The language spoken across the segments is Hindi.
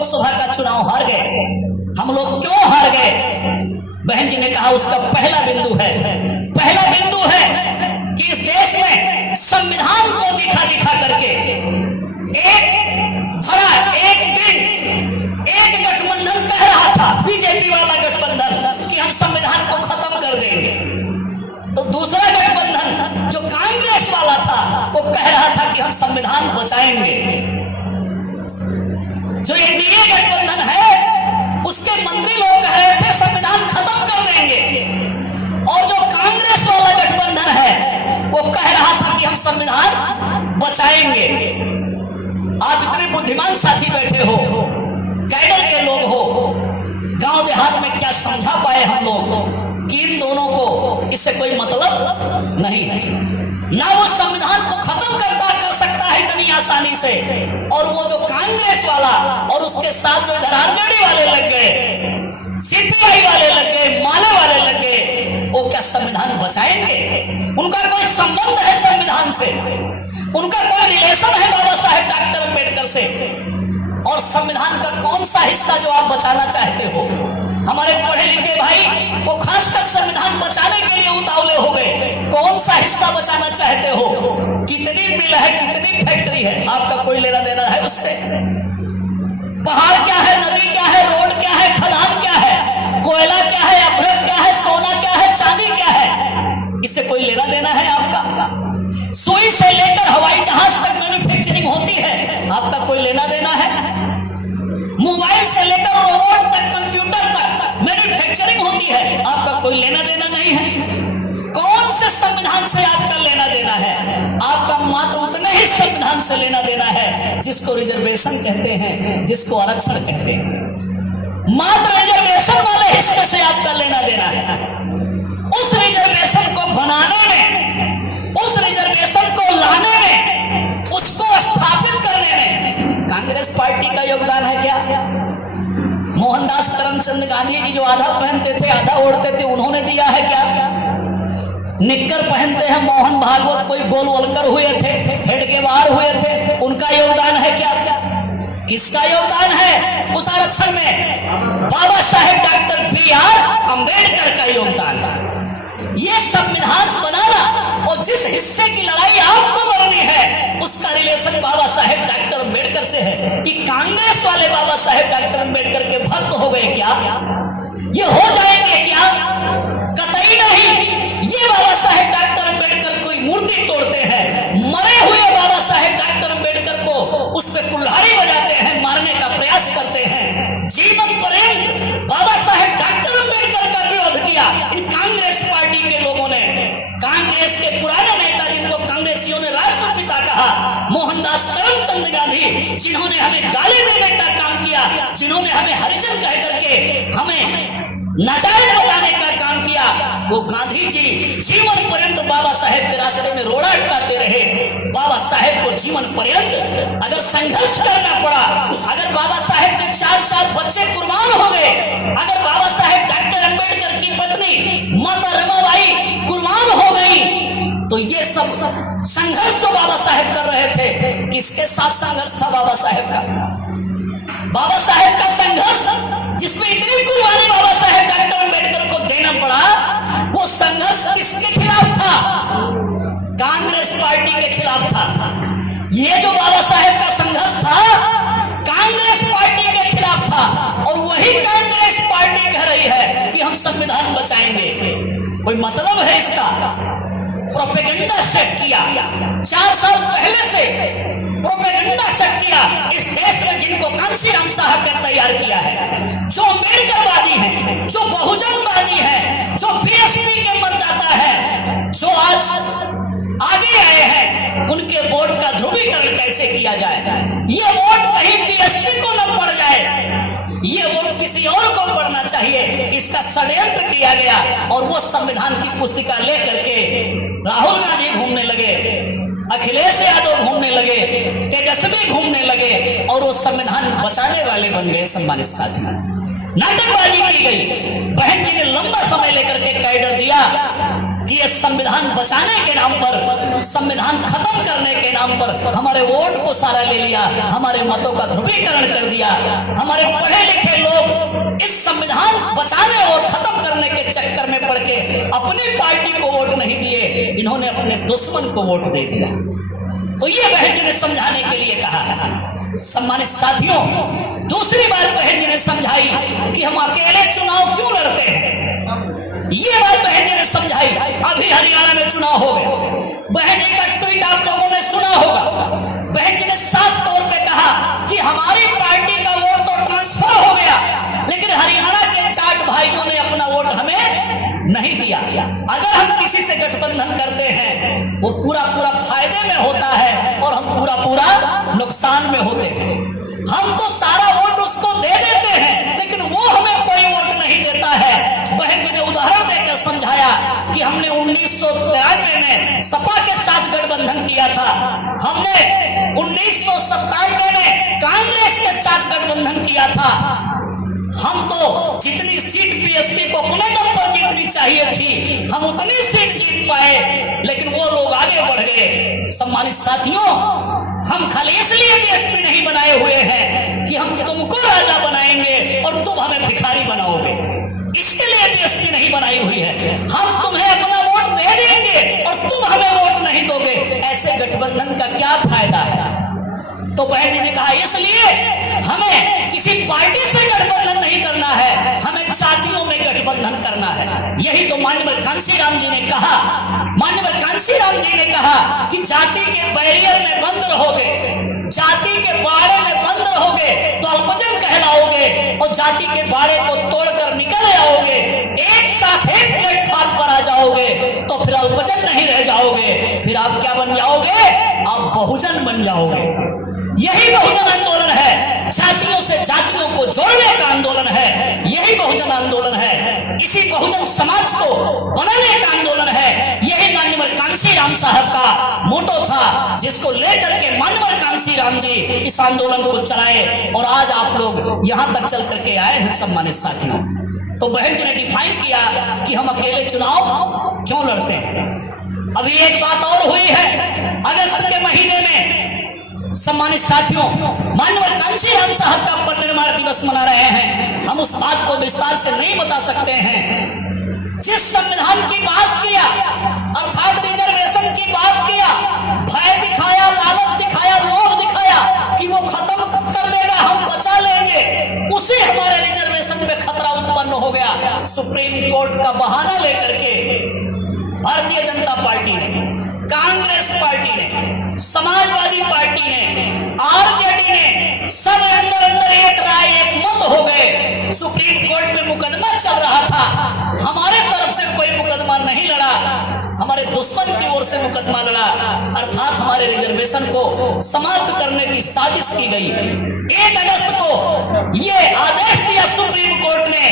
लोकसभा का चुनाव हार गए। हम लोग क्यों हार गए? बहन जी ने कहा उसका पहला बिंदु है कि इस देश में संविधान को दिखा दिखा करके एक गठबंधन कह रहा था, बीजेपी वाला गठबंधन, कि हम संविधान को खत्म कर देंगे। तो दूसरा गठबंधन जो कांग्रेस वाला था वो कह रहा था कि हम संविधान बचाएंगे। जो एनडीए गठबंधन है उसके मंत्री लोग कह रहे थे संविधान खत्म कर देंगे, और जो कांग्रेस वाला गठबंधन है वो कह रहा था कि हम संविधान बचाएंगे। आप इतने बुद्धिमान साथी बैठे हो, कैडर के लोग हो, गांव देहात में क्या समझा पाए हम लोग कि इन दोनों को इससे कोई मतलब नहीं है। ना वो संविधान को खत्म कर सकता है इतनी आसानी से, और वो जो कांग्रेस वाला और उसके साथ जो इधर आरजेडी वाले लग गए, सीपीआई वाले लग गए, माले वाले लग गए, वो क्या संविधान बचाएंगे? उनका कोई संबंध है संविधान से? उनका कोई रिलेशन है बाबा साहेब डॉक्टर अम्बेडकर से? और संविधान का कौन सा हिस्सा जो आप बचाना चाहते हो? हमारे पढ़े लिखे भाई वो खासकर संविधान बचाने के लिए उतावले हो गए। कौन सा हिस्सा बचाना चाहते हो? कितनी मिल है, कितनी फैक्ट्री है, आपका कोई लेना देना है उससे? पहाड़ क्या है, नदी क्या है, रोड क्या है, खदान क्या है, कोयला क्या है, अभ्रक क्या है, सोना क्या है, चांदी क्या है, इससे कोई लेना देना है आपका? सुई से लेकर हवाई जहाज तक मैन्युफैक्चरिंग होती है, आपका कोई लेना देना है? मोबाइल से लेकर रोबोट तक, कंप्यूटर तक मैन्युफैक्चरिंग होती है, आपका कोई लेना देना नहीं है। कौन से संविधान से आपका लेना देना है? आपका मात्र उतने ही संविधान से लेना देना है जिसको रिजर्वेशन कहते हैं, जिसको आरक्षण कहते हैं। मात्र रिजर्वेशन वाले हिस्से से आपका लेना देना है। उस रिजर्वेशन को बनाने में, उस रिजर्वेशन को लाने में, उसको स्थापित करने में कांग्रेस पार्टी का योगदान है क्या? मोहनदास करमचंद गांधी जी जो आधा पहनते थे, आधा ओढ़ते थे, उन्होंने दिया है क्या? निक्कर पहनते हैं मोहन भागवत, कोई गोल वलकर हुए थे, हेड के बाहर हुए थे, उनका योगदान है क्या? किसका योगदान है उस आरक्षण में? Baba Saheb doctor B R. अम्बेडकर का योगदान है। ये संविधान बनाना और जिस हिस्से की लड़ाई आपको लड़नी है उसका रिलेशन बाबा साहेब डॉक्टर अम्बेडकर से है। कि कांग्रेस वाले बाबा साहेब डॉक्टर अम्बेडकर के भक्त हो गए क्या? ये हो जाएंगे क्या? कतई नहीं। ये बाबा साहेब डॉक्टर अम्बेडकर कोई मूर्ति तोड़ते हैं, मरे हुए बाबा साहेब डॉक्टर अम्बेडकर को उस पर कुल्हाड़ी बजाते हैं, मारने का प्रयास करते हैं। जीवन पर्यंत बाबा साहेब डॉक्टर अम्बेडकर का विरोध किया इन कांग्रेस पार्टी के लोगों ने। कांग्रेस के पुराने नेता जिनको कांग्रेसियों ने राष्ट्रपिता कहा, मोहनदास करमचंद गांधी, जिन्होंने हमें गाली देने का काम किया, जिन्होंने हमें हरिजन कह करके हमें नाजायज बताने का काम किया, वो गांधी जी जीवन पर्यंत बाबा साहेब के रास्ते में रोड़ा अटकाते रहे। बाबा साहेब को जीवन पर्यंत अगर संघर्ष करना पड़ा, अगर बाबा साहेब के 4 बच्चे कुर्बान हो गए, अगर बाबा साहेब डॉक्टर अम्बेडकर की पत्नी माता रमाबाई कुर्बान हो गई, तो ये सब संघर्ष जो बाबा साहेब कर रहे थे, किसके साथ संघर्ष था बाबा साहेब का? बाबा साहेब का संघर्ष जिसमें इतनी कुर्बानी बाबा साहेब डॉक्टर अम्बेडकर को देना पड़ा, वो संघर्ष किसके खिलाफ था? कांग्रेस पार्टी के खिलाफ था। ये जो बाबा साहेब का संघर्ष था कांग्रेस पार्टी के खिलाफ था, और वही कांग्रेस पार्टी कह रही है कि हम संविधान बचाएंगे। कोई मतलब है इसका? प्रोपेगेंडा सेट किया 4 साल पहले से, प्रोपेगेंडा सेट किया इस देश में, जिनको कांशीराम साहब ने तैयार किया है, जो अम्बेडकरवादी हैं, जो बहुजनवादी हैं, जो बीएसपी के मतदाता हैं, जो आज आगे आए हैं, उनके वोट का ध्रुवीकरण कैसे किया जाए? ये वोट कहीं बीएसपी को न पड़ जाए, ये वोट किसी और को पढ़ना चाहिए। इसका षड्यंत्र किया गया, और वो संविधान की पुस्तिका लेकर के राहुल गांधी घूमने लगे, अखिलेश यादव घूमने लगे, तेजस्वी घूमने लगे, और वो संविधान बचाने वाले बन गए। सम्मानित साथियों, नाटकबाजी की गई। बहन जी ने लंबा समय लेकर के कैडर दिया कि ये संविधान बचाने के नाम पर, संविधान खत्म करने के नाम पर हमारे वोट को सारा ले लिया, हमारे मतों का ध्रुवीकरण कर दिया। हमारे पढ़े लिखे लोग इस संविधान बचाने और खत्म करने के चक्कर में पड़ के अपनी पार्टी को वोट नहीं दिए, इन्होंने अपने दुश्मन को वोट दे दिया। तो ये बहन जी ने समझाने के लिए कहा है। सम्मानित साथियों, दूसरी बात बहन जी ने समझाई कि हम अकेले चुनाव क्यों लड़ते हैं। ये बात बहन जी ने समझाई। अभी हरियाणा में चुनाव हो गए, बहन जी का ट्वीट आप लोगों ने सुना होगा। बहन जी ने साफ तौर पे कहा कि हमारी पार्टी का वोट तो ट्रांसफर हो गया, लेकिन हरियाणा के जाट भाइयों ने अपना वोट हमें नहीं दिया। अगर हम किसी से गठबंधन करते हैं, वो पूरा पूरा फायदे में होता है और हम पूरा पूरा नुकसान में होते हैं। हम तो सारा वोट उसको दे देते हैं, लेकिन वो हमें कोई वोट नहीं देता है। बहन जी ने उदाहरण देकर समझाया कि हमने 1993 में सपा के साथ गठबंधन किया था, हमने 1997 में कांग्रेस के साथ गठबंधन किया था। हम तो जितनी सीट बीएसपी को अपने दम पर जीतनी चाहिए थी, हम उतनी सीट जीत पाए, लेकिन वो लोग आगे बढ़ गए। सम्मानित साथियों, हम खाली इसलिए बीएसपी नहीं बनाए हुए हैं कि हम तुमको राजा बनाएंगे और तुम हमें भिखारी बनाओगे, इसके लिए बीएसपी नहीं बनाई हुई है। हम तुम्हें अपना वोट दे देंगे और तुम हमें वोट नहीं दोगे, ऐसे गठबंधन का क्या फायदा है। तो बहन जी ने कहा इसलिए हमें किसी पार्टी से गठबंधन नहीं करना है, हमें जातियों में गठबंधन करना है। यही तो माननीय कांशीराम जी ने कहा। माननीय कांशीराम जी ने कहा कि जाति के बैरियर में बंद रहोगे, जाति के बाड़े में बंद रहोगे तो अल्पजन कहलाओगे, और जाति के बाड़े को तोड़कर निकल आओगे, एक साथ एक प्लेटफॉर्म पर आ जाओगे तो फिर अल्पजन नहीं रह जाओगे, फिर आप क्या बन जाओगे, आप बहुजन बन जाओगे। यही बहुजन आंदोलन है, जातियों से जातियों को जोड़ने का आंदोलन है, यही बहुजन आंदोलन है। इसी बहुजन समाज को बनाने का आंदोलन है। यही माननीय कांशीराम साहब का मोटो था, जिसको लेकर के माननीय कांशीराम जी इस आंदोलन को चलाए और आज आप लोग यहां तक चल करके आए हैं। सम्मानित साथियों, तो बहन जी ने डिफाइन किया कि हम अकेले चुनाव क्यों लड़ते हैं। अभी एक बात और हुई है, अगस्त के महीने में सम्मानित साथियों, माननीय कांशीराम साहब का परिनिर्वाण दिवस मना रहे हैं। हम उस बात को विस्तार से नहीं बता सकते हैं। जिस संविधान की बात किया, अर्थात रिजर्वेशन की बात किया, भय दिखाया, लालच दिखाया, लोभ दिखाया कि वो खत्म कर देगा, हम बचा लेंगे, उसी हमारे रिजर्वेशन पे खतरा उत्पन्न हो गया। सुप्रीम कोर्ट का बहाना लेकर के भारतीय जनता पार्टी ने, कांग्रेस पार्टी ने, समाजवादी पार्टी ने, आरजेडी ने, सब अंदर अंदर एक राय एक मत हो गए। सुप्रीम कोर्ट में मुकदमा चल रहा था, हमारे तरफ से कोई मुकदमा नहीं लड़ा, हमारे दुश्मन की ओर से मुकदमा लड़ा, अर्थात हमारे रिजर्वेशन को समाप्त करने की साजिश की गई। 1 अगस्त को ये आदेश दिया सुप्रीम कोर्ट ने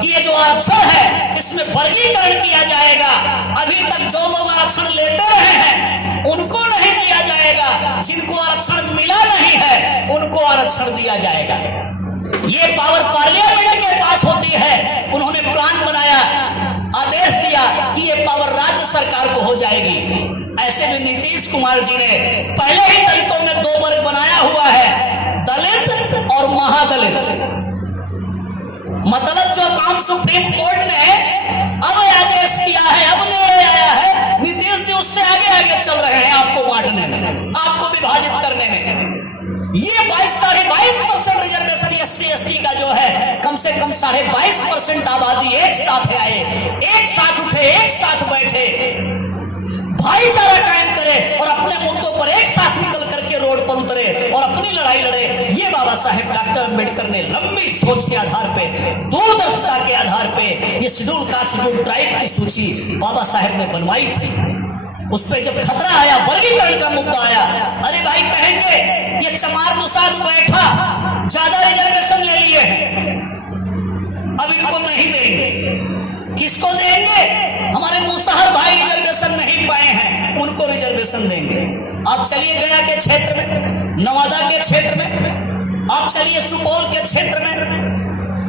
कि ये जो आरक्षण है इसमें वर्गीकरण किया जाएगा। अभी तक जो लोग आरक्षण लेते रहे हैं उनको नहीं दिया जाएगा, जिनको आरक्षण मिला नहीं है उनको आरक्षण दिया जाएगा। ये पावर पार्लियामेंट के पास होती है। उन्होंने प्लान बनाया, आदेश दिया कि ये पावर राज्य सरकार को हो जाएगी। ऐसे में नीतीश कुमार जी ने पहले ही दलितों में 2 वर्ग बनाया हुआ है, दलित और महादलित। मतलब जो काम सुप्रीम कोर्ट ने अब आदेश किया है, अब निर्णय आया है, नीतीश जी उससे आगे आगे चल रहे हैं आपको बांटने में, आपको विभाजित करने में। ये 22.5% रिजर्वेशन SC/ST का जो है, कम से कम 22.5% आबादी एक साथ आए, एक साथ उठे, एक साथ बैठे, भाईचारा कायम करे और अपने मुद्दों पर एक साथ निकल करके रोड पर उतरे और अपनी लड़ाई लड़े। ये बाबा साहेब डॉक्टर अम्बेडकर ने लंबी सोच के आधार पे, दूरदर्शिता के आधार पे ये शेड्यूल कास्ट शेड्यूल ट्राइब की सूची बाबा साहेब ने बनवाई थी। उस पर जब खतरा आया, वर्गीकरण का मुद्दा आया, अरे भाई कहेंगे ये चमार दुसाध बैठा, ज्यादा रिजर्वेशन ले लिए हैं, अब इनको नहीं देंगे। किसको देंगे? हमारे मुसहर भाई रिजर्वेशन नहीं पाए हैं, उनको रिजर्वेशन देंगे। आप चलिए गया के क्षेत्र में, नवादा के क्षेत्र में, आप चलिए सुपौल के क्षेत्र में,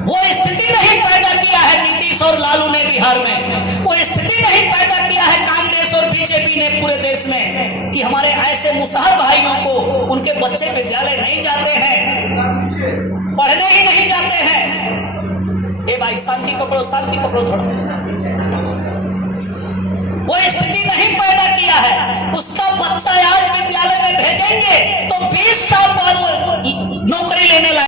वो स्थिति नहीं पैदा किया है नीतीश और लालू ने बिहार में, वो स्थिति नहीं पैदा किया है कांग्रेस और बीजेपी ने पूरे देश में, कि हमारे ऐसे मुसहर भाइयों को उनके बच्चे विद्यालय नहीं जाते हैं, पढ़ने ही नहीं जाते हैं। ए भाई शांति पकड़ो, शांति पकड़ो थोड़ा।